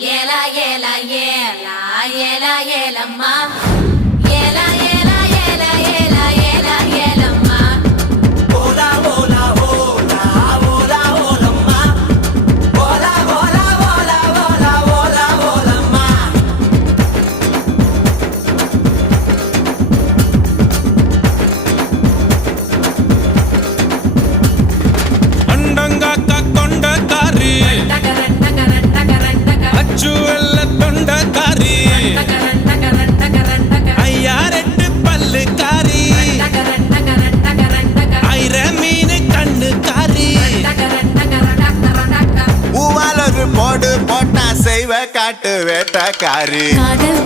Yela yela yela yela yela ma. Yela yela yela yela yela yela ma. Hola hola hola hola hola ma. Hola hola hola hola hola hola ma. अंडंगाका कोंडकारी अच्चू एल्ल तोंडकारी अय्यारेट्टु पल्लुकारी आयिर मीन कण्णुकारी பூவால் ஒரு போடு போட்டா செய்வ காட்டு வேட்டக்காரி காதல்